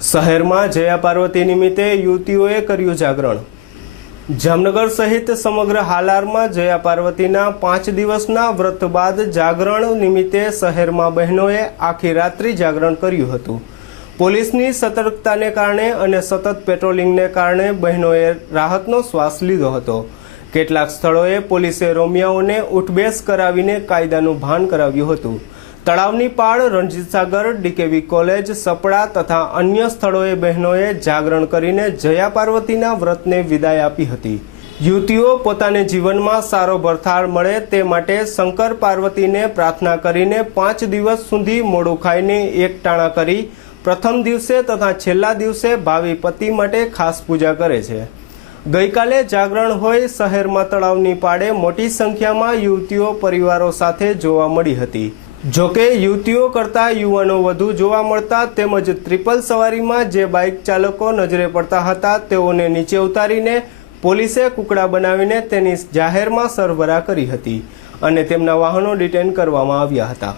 શહેરમાં જયા પાર્વતી નિમિત્તે યુવતીઓએ કર્યું જાગરણ। જામનગર સહિત સમગ્ર હાલારમાં જયા પાર્વતીના 5 દિવસના વ્રત બાદ જાગરણ નિમિત્તે શહેરમાં બહેનોએ આખી રાત્રિ જાગરણ કર્યું હતું। પોલીસની સતર્કતાને કારણે અને સતત પેટ્રોલિંગને કારણે બહેનોએ રાહતનો શ્વાસ લીધો હતો। કેટલાક સ્થળોએ પોલીસે રોમિયાઓને ઉઠબેસ કરાવીને કાયદાનું ભાન કરાવ્યું હતું। તળાવની પાળ, રણજીત સાગર, ડીકેવી કોલેજ, સપડા તથા અન્ય સ્થળોએ બહેનોએ જાગરણ કરીને જયા પાર્વતીના વ્રતને વિદાય આપી હતી। યુવતીઓ પોતાને જીવનમાં સારો ભરથાળ મળે તે માટે શંકર પાર્વતીને પ્રાર્થના કરીને 5 દિવસ સુધી મોડું ખાઈને એકટાણા કરી પ્રથમ દિવસે તથા છેલ્લા દિવસે ભાવિ પતિ માટે ખાસ પૂજા કરે છે। ગઈકાલે જાગરણ હોય શહેરમાં તળાવની પાળે મોટી સંખ્યામાં યુવતીઓ પરિવારો સાથે જોવા મળી હતી। જોકે યુવતીઓ કરતા યુવાનો વધુ જોવા મળતા તેમજ ટ્રિપલ સવારીમાં જે બાઇક ચાલકો નજરે પડતા હતા તેઓને નીચે ઉતારીને પોલીસે કુકડા બનાવીને તેની જાહેરમાં સરભરા કરી હતી અને તેમના વાહનો ડિટેન કરવામાં આવ્યા હતા।